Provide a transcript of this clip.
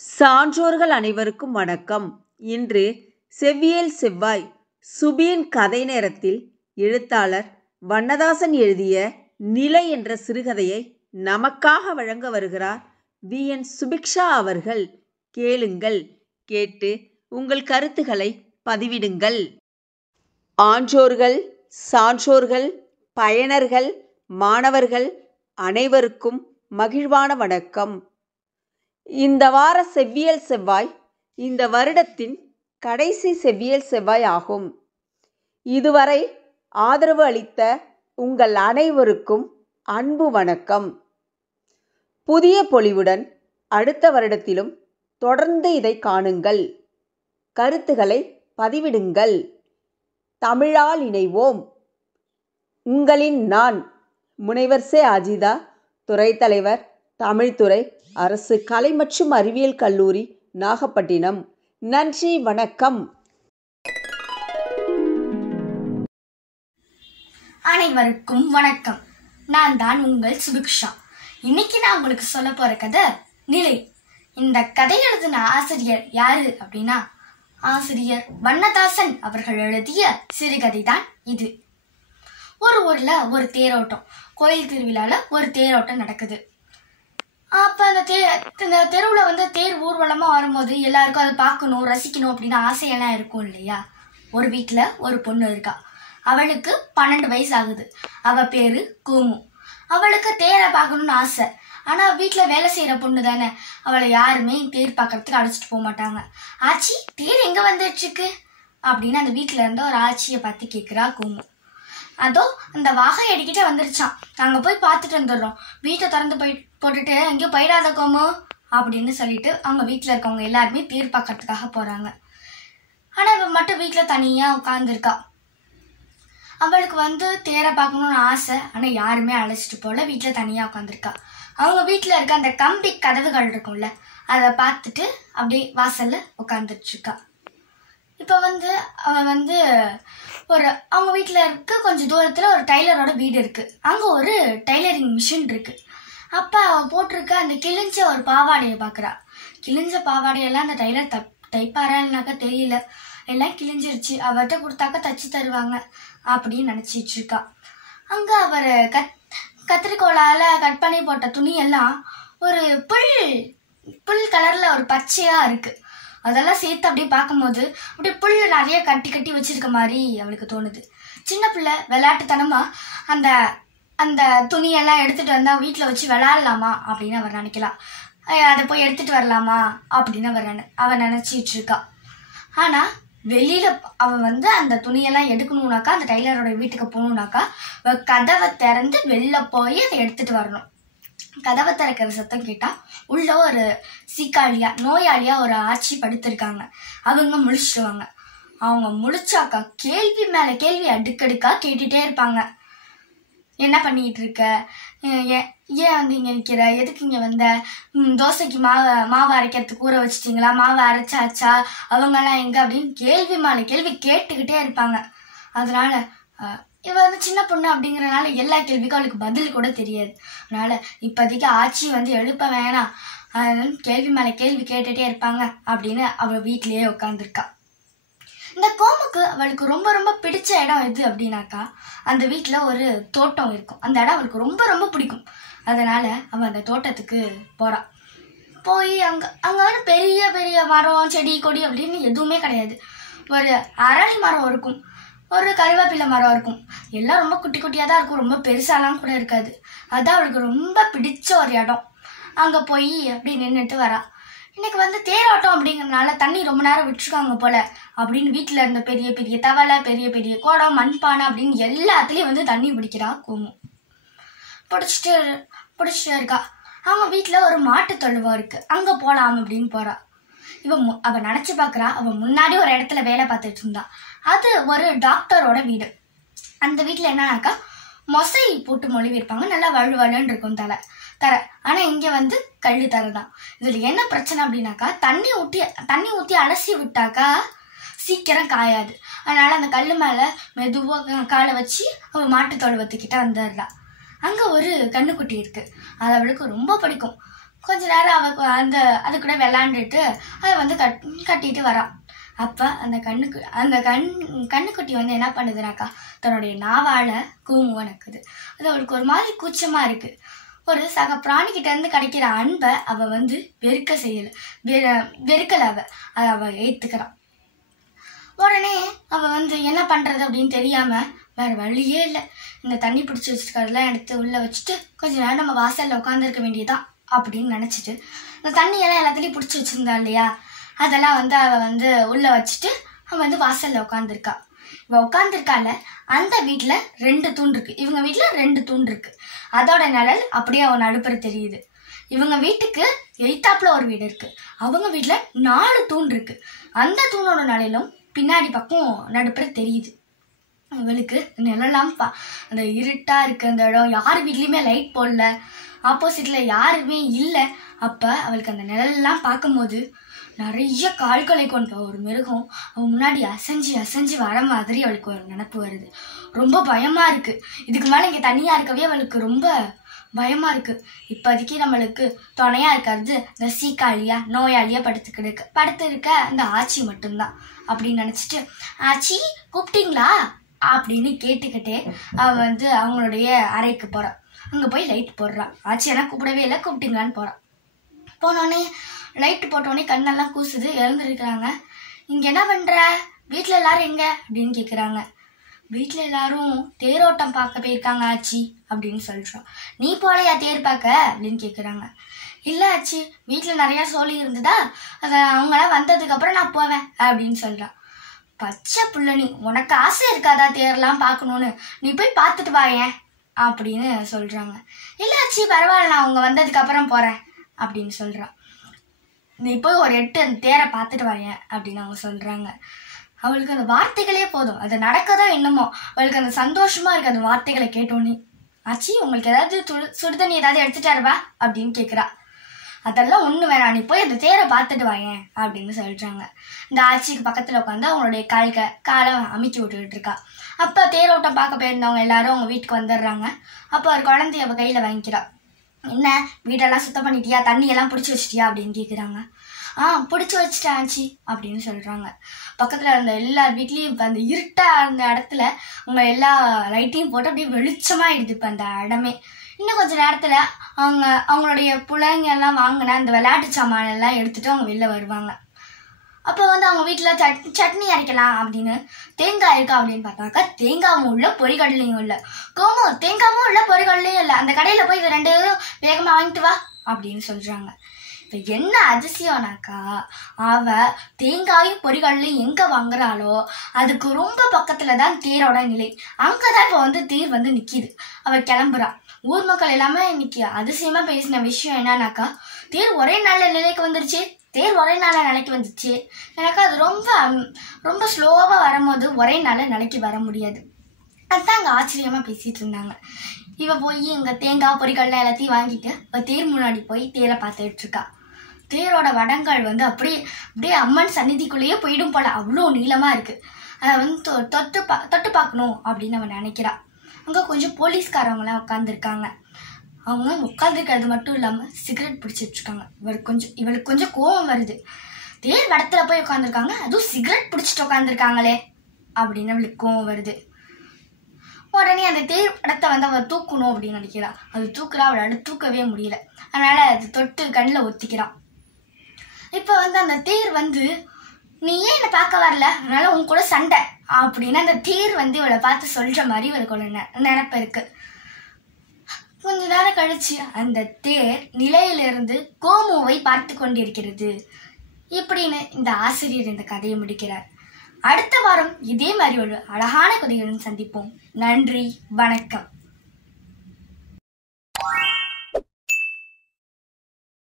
சான்றோர்கள் அனைவருக்கும் வணக்கம். இன்று செவ்வியல் செவ்வாய் சுபியின் கதை நேரத்தில் எழுத்தாளர் வண்ணதாசன் எழுதிய நிலை என்ற சிறுகதையை நமக்காக வழங்க வருகிறார் வி.என். சுபிக்ஷா அவர்கள். கேளுங்கள், கேட்டு உங்கள் கருத்துக்களை பதிவிடுங்கள். ஆன்றோர்கள், சான்றோர்கள், பயனர்கள், மாணவர்கள் அனைவருக்கும் மகிழ்வான வணக்கம். இந்த வார செவ்வியல் செவ்வாய் இந்த வருடத்தின் கடைசி செவ்வியல் செவ்வாய் ஆகும். இதுவரை ஆதரவு அளித்த உங்கள் அனைவருக்கும் அன்பு வணக்கம். புதிய பொலிவுடன் அடுத்த வருடத்திலும் தொடர்ந்து இதை காணுங்கள். கருத்துக்களை பதிவிடுங்கள். தமிழால் இணைவோம். உங்களின் நான் முனைவர் சே. அஜிதா, துறைத் தலைவர், தமிழ்துறை, அரசு கலை மற்றும் அறிவியல் கல்லூரி, நாகப்பட்டினம். நன்றி, வணக்கம். அனைவருக்கும் வணக்கம். நான் தான் உங்கள் சுபிக்ஷா. இன்னைக்கு நான் உங்களுக்கு சொல்ல போற கதை நிலை. இந்த கதை எழுதின ஆசிரியர் யாரு அப்படின்னா, ஆசிரியர் வண்ணதாசன் அவர்கள் எழுதிய சிறுகதை தான் இது. ஒரு ஊர்ல ஒரு தேரோட்டம், கோயில் திருவிழால ஒரு தேரோட்டம் நடக்குது. அப்ப அந்த தெருவுல தேர் ஊர்வலமா வரும்போது எல்லாருக்கும் அதை பார்க்கணும், ரசிக்கணும் அப்படின்னு ஆசையெல்லாம் இருக்கும் இல்லையா. ஒரு வீட்டுல ஒரு பொண்ணு இருக்கா. அவளுக்கு 12 வயசு ஆகுது. அவ பேரு கூமு. அவளுக்கு தேரை பார்க்கணும்னு ஆசை. ஆனா வீட்டுல வேலை செய்யற பொண்ணு தானே, அவளை யாருமே தேர் பார்க்கறதுக்கு அழைச்சிட்டு போக மாட்டாங்க. ஆச்சி, தேர் எங்க வந்துட்டு இருக்கு அப்படின்னு அந்த வீட்டுல இருந்த ஒரு ஆச்சியை பார்த்து கேட்கிறா கூமு. அதோ அந்த வாகை அடிக்கிட்டே வந்துருச்சான், நாங்க போய் பார்த்துட்டு வந்துடுறோம், வீட்டை திறந்து போட்டுட்டு எங்கேயும் போயிடாத கோமு அப்படின்னு சொல்லிட்டு அவங்க வீட்டுல இருக்கவங்க எல்லாருமே தேர் பார்க்கறதுக்காக போறாங்க. ஆனா இவ மட்டும் வீட்டுல தனியா உட்கார்ந்துருக்கா. அவளுக்கு தேரை பார்க்கணும்னு ஆசை. ஆனா யாருமே அழைச்சிட்டு போல, வீட்டுல தனியா உட்காந்துருக்கா. அவங்க வீட்டுல இருக்க அந்த கம்பி கதவுகள் இருக்கும்ல, அதை பார்த்துட்டு அப்படியே வாசல்ல உட்காந்துட்டு இருக்கா. இப்ப அவ அவங்க வீட்டுல இருக்க கொஞ்சம் தூரத்துல ஒரு டைலரோட வீடு இருக்கு. அங்க ஒரு டைலரிங் மிஷின் இருக்கு. அப்ப அவ போட்டிருக்க அந்த கிழிஞ்ச ஒரு பாவாடைய பாக்குறா. கிழிஞ்ச பாவாடையெல்லாம் அந்த டைலர் தைப்பாரான்னாக்கா தெரியல, எல்லாம் கிழிஞ்சிருச்சு. அவர்கிட்ட கொடுத்தாக்க தச்சு தருவாங்க அப்படின்னு நினைச்சிட்டு இருக்கா. அங்க அவர் கத்திரிக்கோளால கட் பண்ணி போட்ட துணி எல்லாம் ஒரு புல் கலர்ல ஒரு பச்சையா இருக்கு. அதெல்லாம் சேர்த்து அப்படியே பார்க்கும்போது அப்படியே புல்லு நிறைய கட்டி கட்டி வச்சிருக்க மாதிரி அவளுக்கு தோணுது. சின்ன பிள்ளை விளையாட்டுத்தனமா அந்த அந்த துணியெல்லாம் எடுத்துட்டு வந்தா வீட்டுல வச்சு விளையாடலாமா அப்படின்னு அவர் நினைக்கலாம். அதை போய் எடுத்துட்டு வரலாமா அப்படின்னு அவ நினைச்சிட்டு இருக்கா. ஆனா வெளியில அவ அந்த துணியெல்லாம் எடுக்கணும்னாக்கா, அந்த டைலரோட வீட்டுக்கு போகணும்னாக்கா கதவை திறந்து வெளில போய் அதை எடுத்துட்டு வரணும். கதவை திறக்கிற சத்தம் கேட்டா உள்ள ஒரு சீக்காளியா நோயாளியா ஒரு ஆச்சி படுத்திருக்காங்க. அவங்க முழிச்சிடுவாங்க. அவங்க முழிச்சாக்கா கேள்வி மேல கேள்வி அடுக்கடுக்கா கேட்டுட்டே இருப்பாங்க. என்ன பண்ணிட்டு இருக்க, ஏன் இங்க நிக்கிற, எதுக்கு இங்க வந்த, தோசைக்கு மாவு அரைக்கிறதுக்கு ஊற வச்சிட்டீங்களா, மாவு அரைச்சாச்சா, அவங்க எல்லாம் எங்க அப்படின்னு கேள்வி மேல கேள்வி கேட்டுக்கிட்டே இருப்பாங்க. அதனால இவ சின்ன பொண்ணு அப்படிங்கறதுனால எல்லா கேள்விக்கும் அவளுக்கு பதில் கூட தெரியாது. அதனால இப்போதைக்கு ஆச்சி எழுப்ப வேணாம், அதனால கேள்வி மேல கேள்வி கேட்டுட்டே இருப்பாங்க அப்படின்னு அவள் வீட்லயே உட்காந்துருக்கா. இந்த கோமுக்கு அவளுக்கு ரொம்ப ரொம்ப பிடிச்ச இடம் எது அப்படின்னாக்கா, அந்த வீட்டுல ஒரு தோட்டம் இருக்கும். அந்த இடம் அவளுக்கு ரொம்ப ரொம்ப பிடிக்கும். அதனால அவ அந்த தோட்டத்துக்கு போறா. போய் அங்க பெரிய பெரிய மரம் செடி கொடி அப்படின்னு எதுவுமே கிடையாது. ஒரு அரளி மரம் இருக்கும், ஒரு கருவேப்பிலை மரம் இருக்கும். எல்லாம் ரொம்ப குட்டி குட்டியா தான் இருக்கும், ரொம்ப பெருசாலாம் கூட இருக்காது. அதான் அவளுக்கு ரொம்ப பிடிச்ச ஒரு இடம். அங்க போய் அப்படி நின்றுட்டு வரா. இன்னைக்கு தேரோட்டம் அப்படிங்கறதுனால தண்ணி ரொம்ப நேரம் விட்டுருக்காங்க போல அப்படின்னு வீட்டுல இருந்த பெரிய பெரிய தவளை, பெரிய பெரிய குடம், மண்பானை அப்படின்னு எல்லாத்துலயும் தண்ணி பிடிக்கிறா கூமு. பிடிச்சிட்டு இருக்கா. அவங்க வீட்டுல ஒரு மாட்டு தொழுவம் இருக்கு, அங்க போலாம் அப்படின்னு போறா. அவ நினைச்சு பாக்குறா, அவ முன்னாடி ஒரு இடத்துல வேலை பார்த்துட்டு இருந்தா. அது ஒரு டாக்டரோட வீடு. அந்த வீட்டுல என்னன்னாக்கா மொசை போட்டு மொழிவி இருப்பாங்க, நல்லா வலுவலுன்னு இருக்கும் தர. ஆனா இங்க கள்ளு தரதான். இதுல என்ன பிரச்சனை அப்படின்னாக்கா, தண்ணி ஊத்தி அலசி விட்டாக்கா சீக்கிரம் காயாது. அதனால அந்த கல்லு மேல மெதுவா காலை வச்சு அவ மாட்டு தொழுவத்துக்கிட்ட வந்துடுறா. அங்க ஒரு கண்ணுக்குட்டி இருக்கு. அது அவளுக்கு ரொம்ப பிடிக்கும். கொஞ்ச நேரம் அது கூட விளாண்டுட்டு அதை வந்து கட்டிட்டு வரான். அப்போ அந்த கண்ணுக்குட்டி வந்து என்ன பண்ணுதுனாக்கா தன்னுடைய நாவால் கூமுவை நக்குது. அது அவளுக்கு ஒரு மாதிரி கூச்சமாக இருக்குது. ஒரு சக பிராணிக்கிட்ட இருந்து கிடைக்கிற அன்பை அவள் வந்து வெறுக்கலை. அவள் ஏற்றுக்கிறான். உடனே அவள் வந்து என்ன பண்ணுறது அப்படின்னு தெரியாமல் வேறு வழியே இல்லை, இந்த தண்ணி பிடிச்சி வச்சுருக்கிறதெல்லாம் எடுத்து உள்ளே வச்சுட்டு கொஞ்ச நேரம் நம்ம வாசலில் உட்காந்துருக்க வேண்டியதான் அப்படின்னு நினச்சிட்டு இந்த தண்ணியெல்லாம் எல்லாத்துலேயும் பிடிச்சி வச்சுருந்தா இல்லையா, அதெல்லாம் வந்து அவள் வந்து உள்ளே வச்சுட்டு அவள் வந்து வாசலில் உட்காந்துருக்கா. இவள் உட்காந்துருக்கால அந்த வீட்டில் 2 தூண் இருக்குது. இவங்க வீட்டில் 2 தூண் இருக்குது. அதோட நிழல் அப்படியே அவன் நடுப்புற தெரியுது. இவங்க வீட்டுக்கு எய்த்தாப்புல ஒரு வீடு இருக்குது. அவங்க வீட்டில் 4 தூண் இருக்குது. அந்த தூணோட நிழலும் பின்னாடி பக்கம் நடுப்புற தெரியுது. இவளுக்கு நிழலாம் அந்த இருட்டாக இருக்குது அந்த இடம். யார் வீட்லேயுமே லைட் போடல, ஆப்போசிட்டில் யாருமே இல்லை. அப்போ அவளுக்கு அந்த நிழல்லாம் பார்க்கும்போது நிறைய கால்களை கொண்ட ஒரு மிருகம் அவன் முன்னாடி அசைஞ்சு வர மாதிரி அவளுக்கு ஒரு நினப்பு வருது. ரொம்ப பயமாக இருக்குது. இதுக்கு மேலே இங்கே தனியாக இருக்கவே அவளுக்கு ரொம்ப பயமாக இருக்குது. இப்போதைக்கு நம்மளுக்கு துணையாக இருக்கிறது இந்த சீக்காளியா நோயாளியாக படுத்து இருக்க அந்த ஆச்சி மட்டும்தான் அப்படின்னு நினச்சிட்டு, ஆச்சி கூப்பிட்டீங்களா அப்படின்னு கேட்டுக்கிட்டே அவன் வந்து அவங்களுடைய அறைக்கு போகிறான். அங்கே போய் லைட் போடுறான். ஆச்சி எல்லாம் கூப்பிடவே இல்லை, கூப்பிட்டீங்களான்னு போகிறான். போனோடனே லைட்டு போட்டோடனே கண்ணெல்லாம் கூசுது, இறந்துருக்குறாங்க. இங்கே என்ன பண்ணுற, வீட்டில் எல்லாரும் எங்கே அப்படின்னு கேட்குறாங்க. வீட்டில் எல்லாரும் தேரோட்டம் பார்க்க போயிருக்காங்க ஆச்சி அப்படின்னு சொல்கிறோம். நீ போலையா தேர் பார்க்க அப்படின்னு கேட்குறாங்க. இல்லை ஆச்சி, வீட்டில் நிறையா சோழி இருந்ததா, அதை அவங்களாம் வந்ததுக்கப்புறம் நான் போவேன் அப்படின்னு சொல்கிறான். பச்சை புள்ள, நீ உனக்கு ஆசை இருக்காதா தேர்லாம் பார்க்கணுன்னு, நீ போய் பார்த்துட்டு வாயேன் அப்படின்னு சொல்கிறாங்க. இல்லை ஆச்சி பரவாயில்ல, நான் அவங்க வந்ததுக்கப்புறம் போகிறேன் அப்படின்னு சொல்கிறான். நீ போய் ஒரு 8 அந்த தேரை பார்த்துட்டு வாயேன் அப்படின்னு அவங்க சொல்கிறாங்க. அவளுக்கு அந்த வார்த்தைகளே போதும், அது நடக்கதோ என்னமோ அவளுக்கு அந்த சந்தோஷமாக இருக்குது அந்த வார்த்தைகளை கேட்டோன்னே. ஆச்சி உங்களுக்கு ஏதாவது சுடுதண்ணி ஏதாவது எடுத்துட்டாருவா அப்படின்னு கேட்குறா. அதெல்லாம் ஒன்று வேணாம், நீ போய் அந்த தேரை பார்த்துட்டு வாயேன் அப்படின்னு சொல்கிறாங்க. இந்த ஆச்சிக்கு பக்கத்தில் உட்காந்து அவங்களுடைய காலை அமுக்கி விட்டுக்கிட்டு இருக்கா. அப்போ தேரோட்டம் பார்க்க போயிருந்தவங்க எல்லாரும் அவங்க வீட்டுக்கு வந்துடுறாங்க. அப்போ ஒரு குழந்தைய அவள் கையில் வாங்கிக்கிறா. என்ன வீடெல்லாம் சுத்தம் பண்ணிட்டியா, தண்ணியெல்லாம் பிடிச்சி வச்சிட்டியா அப்படின்னு கேட்குறாங்க. பிடிச்சி வச்சிட்டேன் ஆச்சி அப்படின்னு சொல்கிறாங்க. பக்கத்தில் இருந்த எல்லார் வீட்லேயும் இப்போ அந்த இருட்டாக அந்த இடத்துல அவங்க எல்லா லைட்டையும் போட்டு அப்படியே வெளிச்சமாகிடுது இப்போ அந்த இடமே. இன்னும் கொஞ்சம் நேரத்தில் அவங்களுடைய பிள்ளைங்க எல்லாம் வாங்கின அந்த விளையாட்டு சாமான எல்லாம் எடுத்துகிட்டு அவங்க வெளில வருவாங்க. அப்போ வந்து அவங்க வீட்டில் சட்னி அரைக்கலாம் அப்படின்னு தேங்காய் இருக்கா அப்படின்னு பார்த்தாக்கா தேங்காவும் இல்லை பொரிகடலையும் இல்லை. கோமோ தேங்காவும் இல்லை பொரிகடலையும் இல்லை, அந்த கடையில் போய் இது 2 வேகமாக வாங்கிட்டு வா அப்படின்னு சொல்கிறாங்க. இப்போ என்ன அதிசயம்னாக்கா அவள் தேங்காயும் பொரிகடலையும் எங்கே வாங்குறாளோ அதுக்கு ரொம்ப பக்கத்தில் தான் தேரோட நிலை. அங்கே தான் இப்போ வந்து தேர் வந்து நிற்கிது. அவள் கிளம்புறா. ஊர் மக்கள் எல்லாமே இன்னைக்கு அதிசயமாக பேசின விஷயம் என்னன்னாக்கா, தேர் ஒரே நாளில் நிலைக்கு வந்துருச்சு, தேர் ஒரே நாளில் நிலைக்கு வந்துச்சு. எனக்கு அது ரொம்ப ஸ்லோவாக வரும்போது ஒரே நாளில் நிலைக்கு வர முடியாது. அதுதான் அங்கே ஆச்சரியமாக பேசிகிட்டு இருந்தாங்க. இவ போய் இங்கே தேங்காய் பொரிகள்லாம் எல்லாத்தையும் வாங்கிட்டு தேர் முன்னாடி போய் தேரை பார்த்துட்டு இருக்கா. தேரோட வடங்கள் வந்து அப்படியே அம்மன் சந்நிதிக்குள்ளேயே போயிடும் போல, அவ்வளோ நீளமாக இருக்குது. அதை வந்து தொட்டு பார்க்கணும் அப்படின்னு அவன் நினைக்கிறா. அங்கே கொஞ்சம் போலீஸ்காரவங்களாம் உட்காந்துருக்காங்க. அவங்க உட்காந்துருக்கிறது மட்டும் இல்லாமல் சிகரெட் பிடிச்சிட்டு இருக்காங்க. இவளுக்கு கொஞ்சம் கோவம் வருது. தேர் வடத்துல போய் உட்காந்துருக்காங்க, அதுவும் சிகரெட் பிடிச்சிட்டு உட்காந்துருக்காங்களே அப்படின்னு அவளுக்கு கோவம் வருது. உடனே அந்த தேர் வடத்தை வந்து அவள் தூக்கணும் அப்படின்னு நினைக்கிறா. அது தூக்குறா, அவளால் தூக்கவே முடியல. அதனால அது தொட்டு கண்ணில் ஒத்திக்கிறான். இப்போ வந்து அந்த தேர் வந்து நீ ஏன் என்னை பார்க்க வரல, அதனால உன் கூட சண்டை அப்படின்னு அந்த தேர் வந்து இவளை பார்த்து சொல்ற மாதிரி இவளுக்கு ஒரு நினைப்பு இருக்கு. கொஞ்ச நேரம் கழிச்சு அந்த தேர் நிலையிலிருந்து கோமுவை பார்த்து கொண்டிருக்கிறது இப்படின்னு இந்த ஆசிரியர் இந்த கதையை முடிக்கிறார். அடுத்த வாரம் இதே மாதிரி ஒரு அழகான கதையுடன் சந்திப்போம். நன்றி, வணக்கம்.